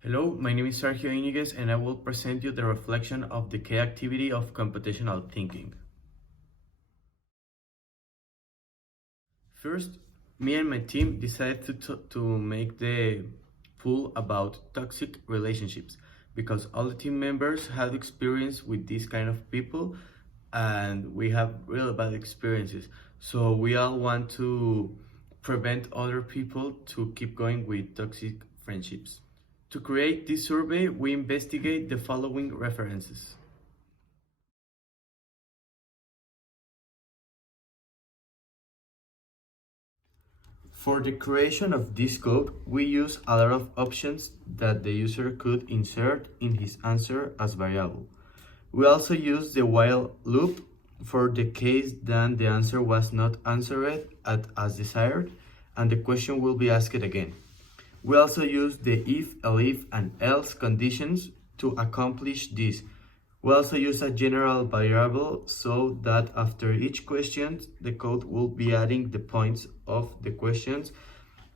Hello, my name is Sergio Iñiguez and I will present you the reflection of the K activity of computational thinking. First, me and my team decided to make the poll about toxic relationships because all the team members had experience with this kind of people and we have really bad experiences. So we all want to prevent other people to keep going with toxic friendships. To create this survey, we investigate the following references. For the creation of this code, we use a lot of options that the user could insert in his answer as variable. We also use the while loop for the case that the answer was not answered as desired and the question will be asked again. We also use the if, elif, and else conditions to accomplish this. We also use a general variable so that after each question, the code will be adding the points of the questions,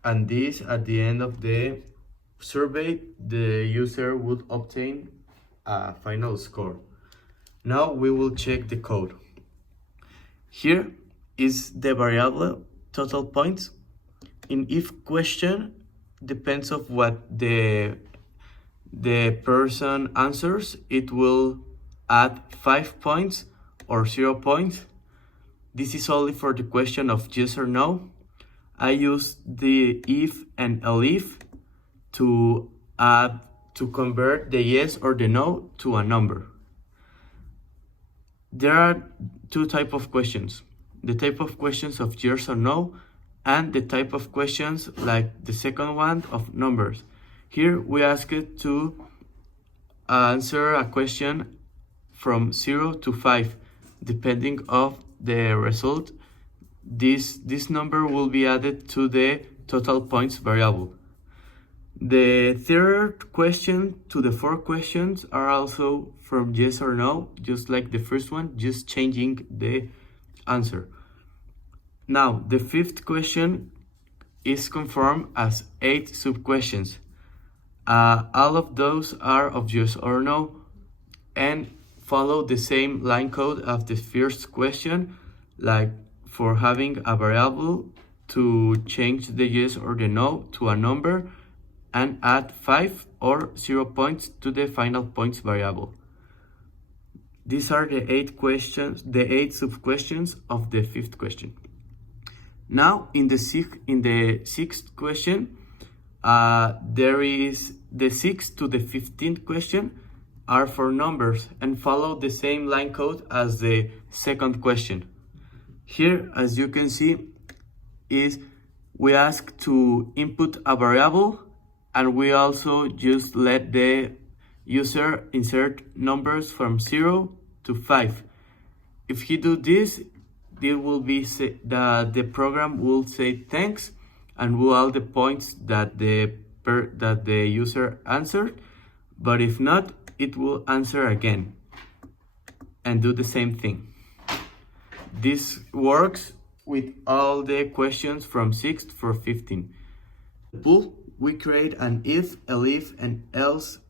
and this at the end of the survey, the user would obtain a final score. Now we will check the code. Here is the variable total points. In if question, depends of what the person answers, it will add 5 points or 0 points. This is only for the question of yes or no. I use the if and elif to convert the yes or the no to a number. There are two types of questions: the type of questions of yes or no and the type of questions like the second one of numbers. Here we ask it to answer a question from 0 to 5, depending of the result. This number will be added to the total points variable. The third question to the four questions are also from yes or no, just like the first one, just changing the answer. Now, the fifth question is conformed as 8 sub-questions. All of those are of yes or no and follow the same line code of the first question, like for having a variable to change the yes or the no to a number and add 5 or 0 points to the final points variable. These are the 8 questions, the 8 sub-questions of the fifth question. Now, in the sixth question, there is the 6th to the 15th question are for numbers and follow the same line code as the second question. Here, as you can see, is we ask to input a variable and we also just let the user insert numbers from 0 to 5. If he do this, it will be the program will say thanks and will all the points that the user answered, but if not, it will answer again and do the same thing. This works with all the questions from 6 for 15. The pool, we create an if, elif, and else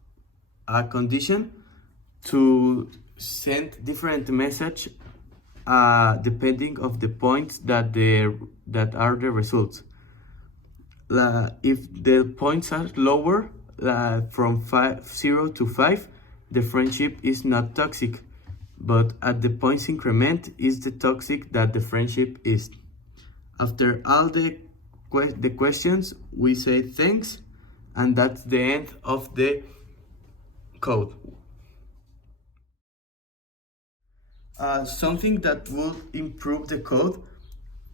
condition to send different message depending of the points that are the results. If the points are lower, from 0 to 5, the friendship is not toxic, but at the points increment is the toxic that the friendship is. After all the questions, we say thanks, and that's the end of the code. Something that would improve the code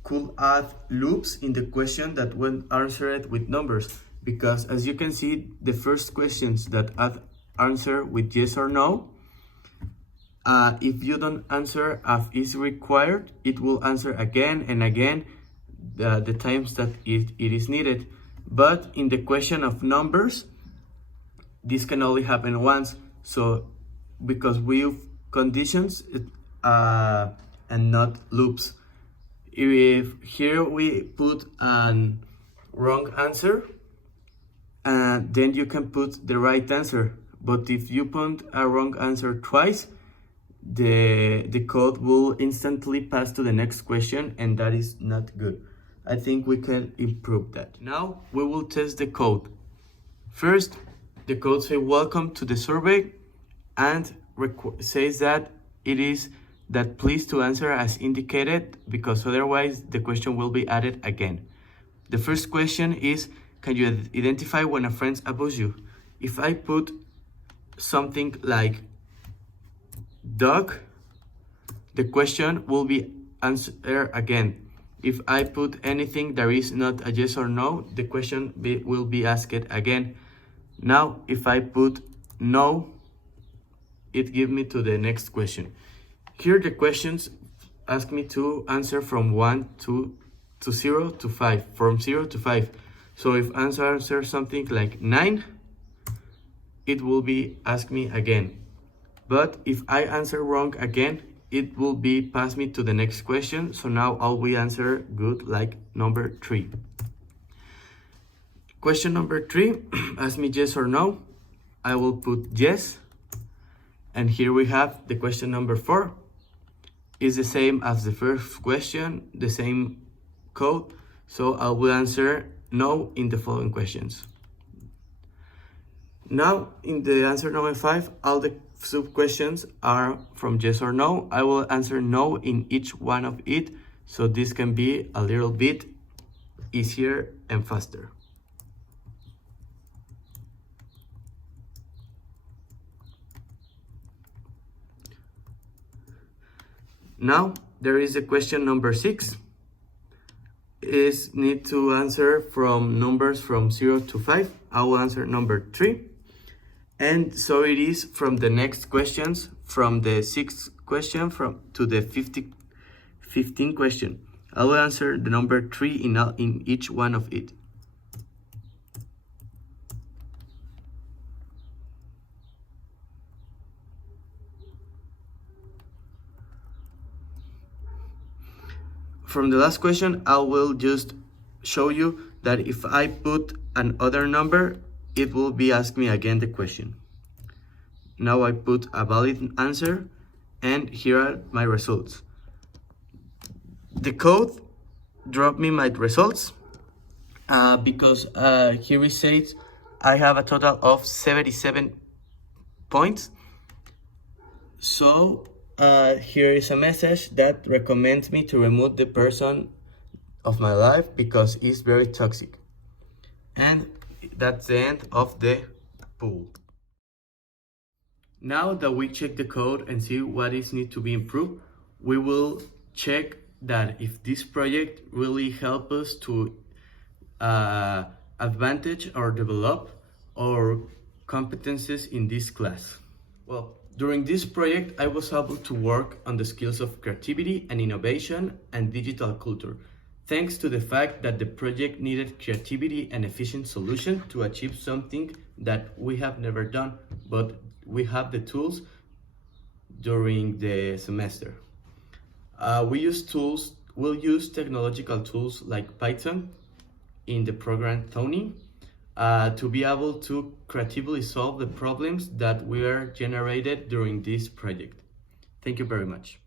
could add loops in the question that when answered with numbers, because as you can see, the first questions that add answer with yes or no, if you don't answer as is required, it will answer again and again the times that it is needed. But in the question of numbers, this can only happen once. So because we use conditions and not loops. If here we put an wrong answer, then you can put the right answer. But if you put a wrong answer twice, the code will instantly pass to the next question, and that is not good. I think we can improve that. Now we will test the code. First, the code says welcome to the survey and says that it is that please to answer as indicated, because otherwise the question will be added again. The first question is, can you identify when a friend abuses you? If I put something like dog, the question will be answered again. If I put anything that is not a yes or no, the question will be asked again. Now, if I put no, it gives me to the next question. Here the questions ask me to answer from 1 to 0 to 5, from 0 to 5. So if I answer something like 9, it will be ask me again. But if I answer wrong again, it will be pass me to the next question. So now I will answer good, like number 3. Question number 3, ask me yes or no. I will put yes. And here we have the question number 4. Is the same as the first question, the same code. So I will answer no in the following questions. Now, in the answer number 5, all the sub questions are from yes or no. I will answer no in each one of it, so this can be a little bit easier and faster. Now, there is a question number 6. Is need to answer from numbers from 0 to 5. I will answer number 3. And so it is from the next questions, from the 6th question to the 15th question. I will answer the number 3 in each one of it. From the last question, I will just show you that if I put another number, it will be ask me again the question. Now I put a valid answer, and here are my results. The code dropped me my results because here it says I have a total of 77 points. So here is a message that recommends me to remove the person of my life because it's very toxic. And that's the end of the pool. Now that we check the code and see what is need to be improved, we will check that if this project really help us to advantage or develop our competencies in this class. Well, during this project, I was able to work on the skills of creativity and innovation and digital culture, thanks to the fact that the project needed creativity and efficient solution to achieve something that we have never done, but we have the tools during the semester. We'll use technological tools like Python in the program Tony to be able to creatively solve the problems that were generated during this project. Thank you very much.